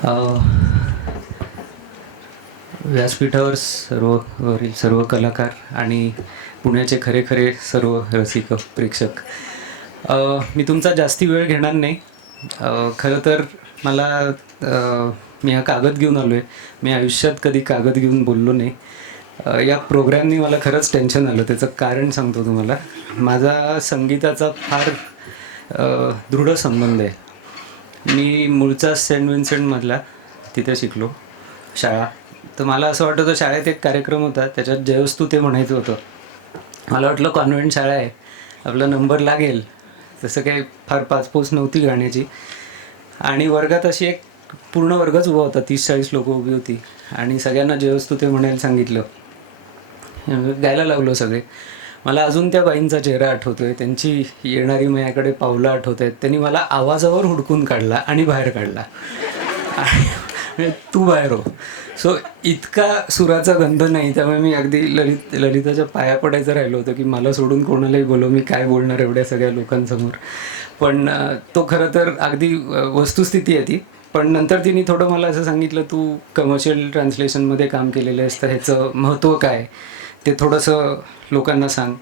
अ, व्यासपीठावर वरील सर्व कलाकार आणि पुण्याचे खरे खरे सर्व रसिक प्रेक्षक, मी तुमचा जास्ती वेळ घेणार नाही. खरं तर मला मी हा कागद घेऊन आलो आहे. मी आयुष्यात कधी कागद घेऊन बोललो नाही. या प्रोग्रॅमनी मला खरंच टेन्शन आलं. त्याचं कारण सांगतो तुम्हाला. माझा संगीताचा फार दृढ संबंध आहे. मी मूळचा सेंट विन्सेंटमधला, तिथे शिकलो शाळा. तर मला असं वाटत होतं शाळेत एक कार्यक्रम होता, त्याच्यात जयस्तू ते म्हणायचं होतं. मला वाटलं कॉन्व्हेंट शाळा आहे, आपला नंबर लागेल. तसं काही फार पाचपोच नव्हती गाण्याची. आणि वर्गात अशी एक पूर्ण वर्गच उभा होता, 30-40 लोकं उभी होती. आणि सगळ्यांना जयस्तू ते म्हणायला सांगितलं. गायला लागलो सगळे. मला अजून त्या बाईंचा चेहरा आठवतो आहे, त्यांची येणारी माझ्याकडे पावलं आठवत आहेत. त्यांनी मला आवाजावर हुडकून काढला आणि बाहेर काढला. म्हणजे तू बाहेर हो. सो इतका सुराचा गंध नाही, त्यामुळे मी अगदी ललिताच्या पाया पडायचं राहिलो होतं की मला सोडून कोणालाही बोलव, मी काय बोलणार एवढ्या सगळ्या लोकांसमोर. पण तो खरं तर अगदी वस्तुस्थिती आहे ती. पण नंतर तिने थोडं मला असं सांगितलं, तू कमर्शियल ट्रान्सलेशनमध्ये काम केलेलं आहेस, तर ह्याचं महत्त्व काय ते थोडंसं लोकांना सांग.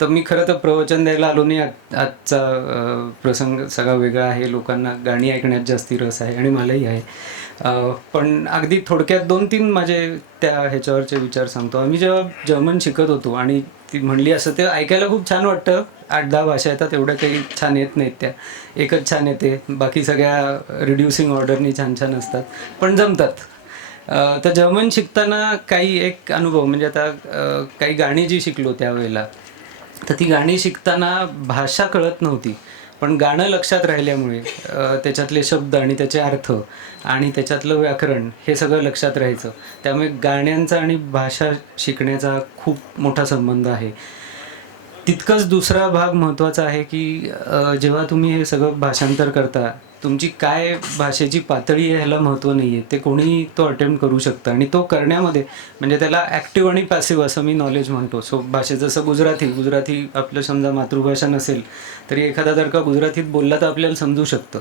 तर मी खरं तर प्रवचन द्यायला आलो नाही. आजचा प्रसंग सगळा वेगळा आहे. लोकांना गाणी ऐकण्यात जास्ती रस आहे आणि मलाही आहे. पण अगदी थोडक्यात 2-3 माझे त्या ह्याच्यावरचे विचार सांगतो. आम्ही जेव्हा जर्मन शिकत होतो आणि ती म्हणली असं, ते ऐकायला खूप छान वाटतं. 8-10 भाषा येतात, एवढ्या काही छान येत नाहीत त्या. एकच छान येते, बाकी सगळ्या रिड्युसिंग ऑर्डरनी छान छान असतात, पण जमतात. तर जर्मन शिकताना काही एक अनुभव म्हणजे आता काही गाणी जी शिकलो त्यावेळेला, तर ती गाणी शिकताना भाषा कळत नव्हती, पण गाणं लक्षात राहिल्यामुळे त्याच्यातले शब्द आणि त्याचे अर्थ आणि त्याच्यातलं व्याकरण हे सगळं लक्षात राहायचं. त्यामुळे गाण्यांचा आणि भाषा शिकण्याचा खूप मोठा संबंध आहे. तितकंच दुसरा भाग महत्त्वाचा आहे की जेव्हा तुम्ही हे सगळं भाषांतर करता, तुमची काय भाषेची पातळी आहे ह्याला महत्त्व नाही आहे. ते कोणीही तो अटेम्प्ट करू शकतं आणि तो करण्यामध्ये म्हणजे त्याला ॲक्टिव्ह आणि पॅसिव्ह असं मी नॉलेज म्हणतो. सो भाषे जसं गुजराती आपलं समजा मातृभाषा नसेल तरी एखादा जर का गुजरातीत बोलला तर आपल्याला समजू शकतं.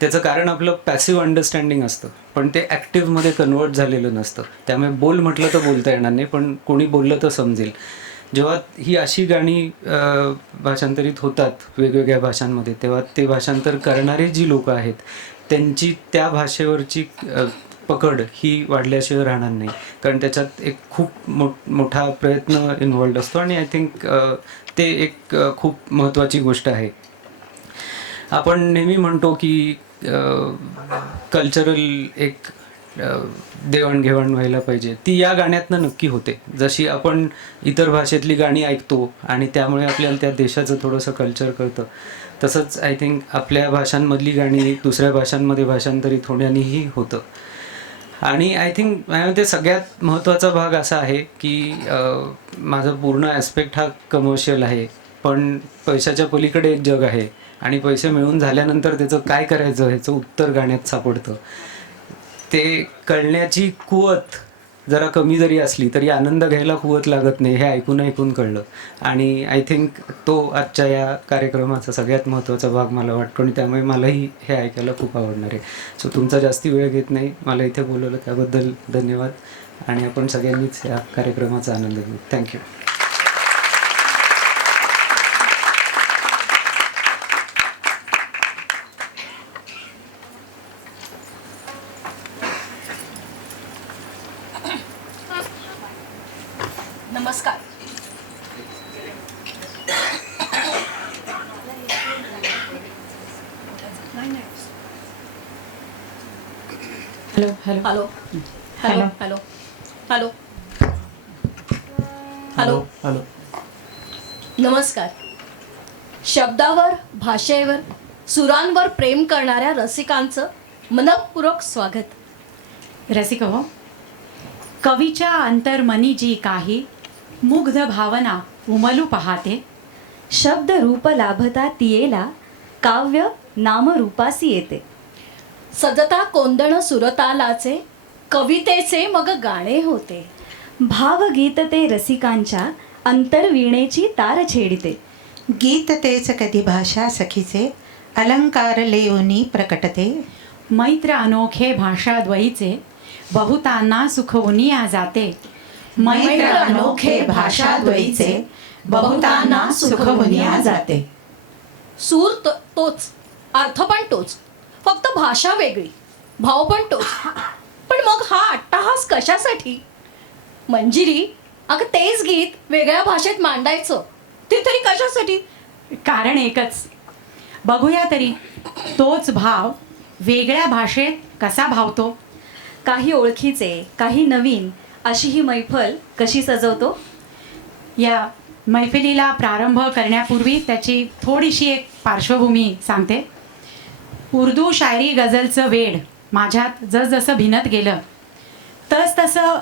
त्याचं कारण आपलं पॅसिव्ह अंडरस्टँडिंग असतं, पण ते ॲक्टिव्हमध्ये कन्वर्ट झालेलं नसतं. त्यामुळे बोल म्हटलं तर बोलता येणार नाही, पण कोणी बोललं तर समजेल. जेव्हा ही अशी गाणी भाषांतरित होतात वेगवेगळ्या भाषांमध्ये, तेव्हा ते भाषांतर करणारे जी लोकं आहेत त्यांची त्या भाषेवरची पकड ही वाढल्याशिवाय राहणार नाही. कारण त्याच्यात एक खूप मोठा प्रयत्न इन्व्हॉल्ड असतो आणि आय थिंक ते एक खूप महत्त्वाची गोष्ट आहे. आपण नेहमी म्हणतो की कल्चरल एक देवाणघेवाण व्हायला पाहिजे. ती या गाण्यातनं नक्की होते. जशी आपण इतर भाषेतली गाणी ऐकतो आणि त्यामुळे आपल्याला त्या देशाचं थोडंसं कल्चर कळतं, तसंच आय थिंक आपल्या भाषांमधली गाणी दुसऱ्या भाषांमध्ये भाषांतरित होण्यानेही होतं. आणि आय थिंक ते सगळ्यात महत्त्वाचा भाग असा आहे की माझा पूर्ण ॲस्पेक्ट हा कमर्शियल आहे, पण पैशाच्या पलीकडे एक जग आहे आणि पैसे मिळवून झाल्यानंतर त्याचं काय करायचं ह्याचं उत्तर गाण्यात सापडतं. ते कळण्याची कुवत जरा कमी जरी असली तरी आनंद घ्यायला कुवत लागत नाही, हे ऐकून कळलं. आणि आय थिंक तो आजच्या या कार्यक्रमाचा सगळ्यात महत्त्वाचा भाग मला वाटतो आणि त्यामुळे मलाही हे ऐकायला खूप आवडणार आहे. सो तुमचा जास्ती वेळ घेत नाही, मला इथे बोलवलं त्याबद्दल धन्यवाद आणि आपण सगळ्यांनीच या कार्यक्रमाचा आनंद घेऊ. थँक्यू. नमस्कार. Hello hello hello hello hello hello hello hello. नमस्कार. शब्दावर, भाषेवर, सुरांवर प्रेम करणाऱ्या रसिकांचं मनःपूर्वक स्वागत. रसिक हो, कवीच्या अंतर्मनी जी काही मुग्ध भावना उमलू पाहते, शब्द रूप लाभता तियेला काव्य नामरूपासी येते. सजता कोंदण सुरतालाचे कवितेचे मग गाणे होते. भावगीत ते रसिकांच्या अंतर्वीणेची तार छेडिते. गीत तेच कधी भाषा सखीचे अलंकार लेऊनी प्रकटते. मैत्र अनोखे भाषा द्वयीचे बहुतांना सुखवुनिया जाते. मैत्र अनोखे भाषा द्वयीचे बहुतांना सुखवुनिया जाते. सूर तोच, अर्थ पण तोच, फक्त भाषा वेगळी, भाव पण तोच. पण मग हा अट्टाहास कशासाठी? मंजिरी, अगं तेच गीत वेगळ्या भाषेत मांडायचं ते तरी कशासाठी? कारण एकच, बघूया तरी तोच भाव वेगळ्या भाषेत कसा भावतो. काही ओळखीचे, काही नवीन, अशी ही मैफल कशी सजवतो. या मैफिलीला प्रारंभ करण्यापूर्वी त्याची थोडीशी एक पार्श्वभूमी सांगते. उर्दू शायरी गझलचं वेड माझ्यात जसजसं भिनत गेलं तसतसं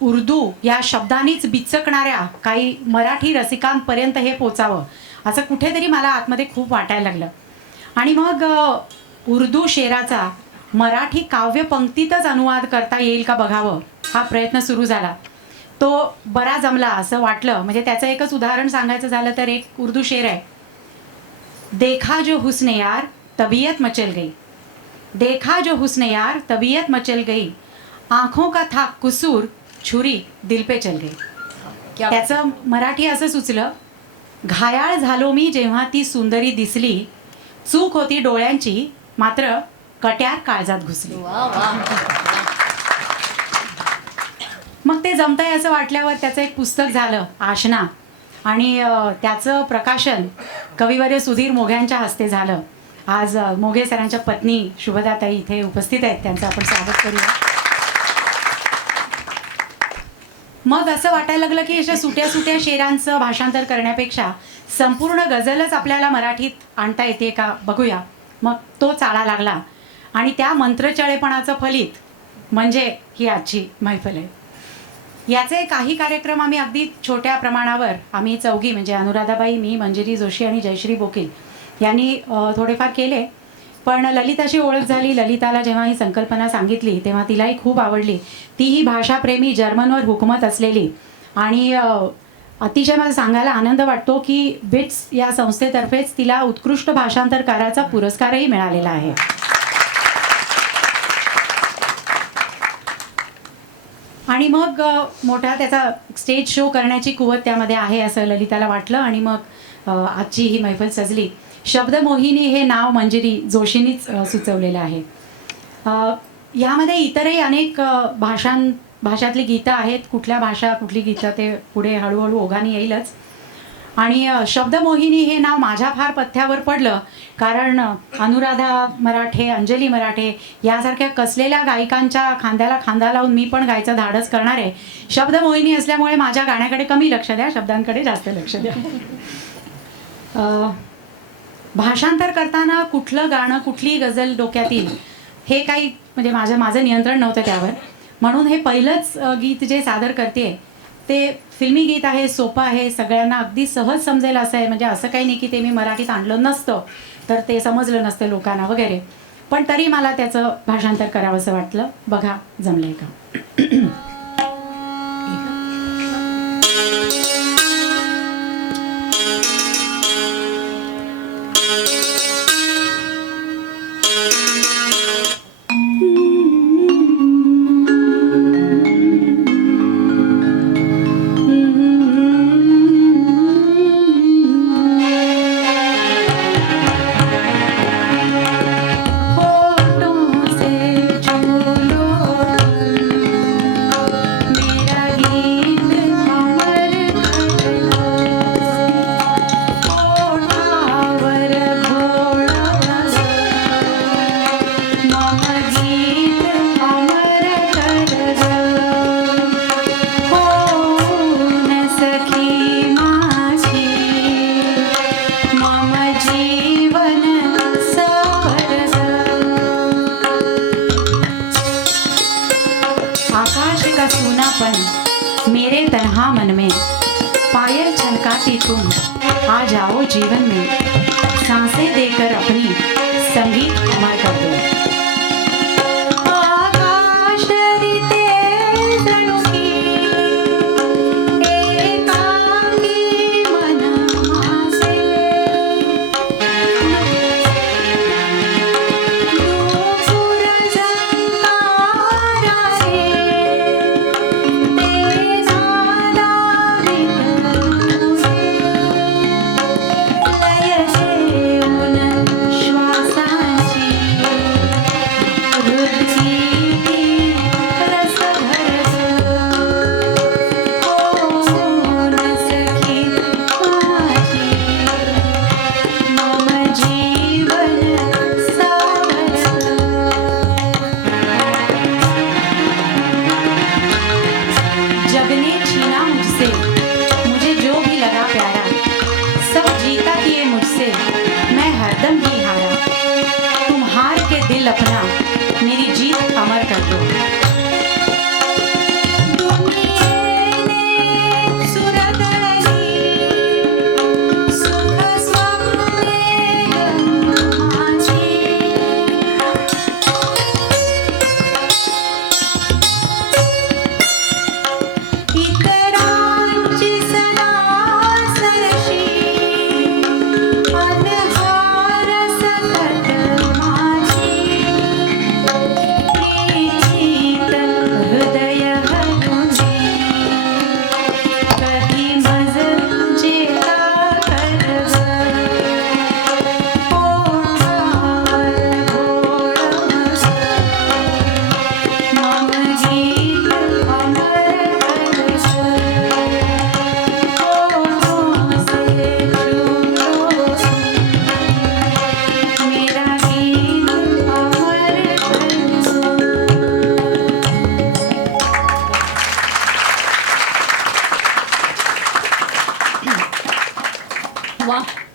उर्दू या शब्दांनीच बिचकणाऱ्या काही मराठी रसिकांपर्यंत हे पोचावं असं कुठेतरी मला आतमध्ये खूप वाटायला लागलं. आणि मग उर्दू शेराचा मराठी काव्यपंक्तीतच अनुवाद करता येईल का बघावं हा प्रयत्न सुरू झाला. तो बरा जमला असं वाटलं. म्हणजे त्याचं एकच उदाहरण सांगायचं झालं तर एक उर्दू शेर आहे. देखा जो हुस्न यार तबीयत मचल गई, देखा जो हुस्न यार तबीयत मचल गई, आँखों का था कुसूर छुरी दिल पे चल गई. त्याचं मराठी असं सुचलं, घायाळ झालो मी जेव्हा ती सुंदरी दिसली, चूक होती डोळ्यांची मात्र कट्यार काळजात घुसली. वा वा. मग ते जमतंय असं वाटल्यावर त्याचं एक पुस्तक झालं आशना. आणि त्याचं प्रकाशन कविवर्य सुधीर मोघ्यांच्या हस्ते झालं. आज मोघे सरांच्या पत्नी शुभदाताई इथे उपस्थित आहेत, त्यांचं आपण स्वागत करूया. मग असं वाटायला लागलं की अशा सुट्या सुट्या शेरांचं भाषांतर करण्यापेक्षा संपूर्ण गझलच आपल्याला मराठीत आणता येते का बघूया. मग तो चाळा लागला आणि त्या मंत्रचळेपणाचं फलित म्हणजे ही आजची मैफल आहे. याचे काही कार्यक्रम आम्ही अगदी छोट्या प्रमाणावर आम्ही चौघी म्हणजे अनुराधाबाई, मी, मंजिरी जोशी आणि जयश्री बोकील यांनी थोडेफार केले. पण ललिताची ओळख झाली. ललिताला जेव्हा ही संकल्पना सांगितली तेव्हा तिलाही खूप आवडली. तीही भाषाप्रेमी, जर्मनवर हुकूमत असलेली आणि अतिशय मला सांगायला आनंद वाटतो की बिट्स या संस्थेतर्फेच तिला उत्कृष्ट भाषांतरकाराचा पुरस्कारही मिळालेला आहे. आणि मग मोठा त्याचा स्टेज शो करण्याची कुवत त्यामध्ये आहे असं ललिताला वाटलं. आणि मग आजची ही मैफल सजली. शब्दमोहिनी हे नाव मंजिरी जोशींनीच सुचवलेलं आहे. यामध्ये इतरही अनेक भाषातली गीतं आहेत. कुठल्या भाषा कुठली गीतं ते पुढे हळूहळू ओघाने येईलच. आणि शब्दमोहिनी हे नाव माझ्या फार पथ्यावर पडलं कारण अनुराधा मराठे, अंजली मराठे यासारख्या कसलेल्या गायिकांच्या खांद्याला खांदा लावून मी पण गायचं धाडस करणार आहे. शब्दमोहिनी असल्यामुळे माझ्या गाण्याकडे कमी लक्ष द्या, शब्दांकडे जास्त लक्ष द्या. भाषांतर करताना कुठलं गाणं, कुठली गझल डोक्यात येईल हे काही म्हणजे माझं नियंत्रण नव्हतं त्यावर. म्हणून हे पहिलंच गीत जे सादर करते ते फिल्मी गीत आहे, सोपं आहे, सगळ्यांना अगदी सहज समजेल असं आहे. म्हणजे असं काही नाही की ते मी मराठीत आणलं नसतं तर ते समजलं नसतं लोकांना वगैरे. पण तरी मला त्याचं भाषांतर करावं असं वाटलं. बघा जमलंय का. मेरे तन्हा मन में पायल छलकाती तुम आ जाओ जीवन में, सांसें देकर अपनी संगीत अमर कर दो.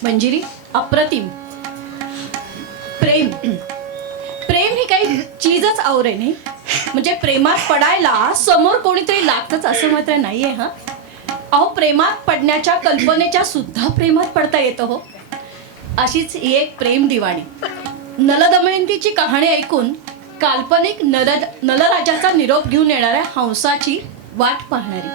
मंजिरी, अप्रतिम. प्रेम प्रेम ही काही चीजच आवरे नाही. म्हणजे प्रेमात पडायला समोर कोणीतरी लागतंच असं मात्र नाहीये. हा अहो, प्रेमात पडण्याच्या कल्पनेच्या सुद्धा प्रेमात पडता येतं हो. अशीच ही एक प्रेम दिवाणी. नलदमयंतीची कहाणी ऐकून काल्पनिक नलराजाचा निरोप घेऊन येणाऱ्या हंसाची वाट पाहणारी.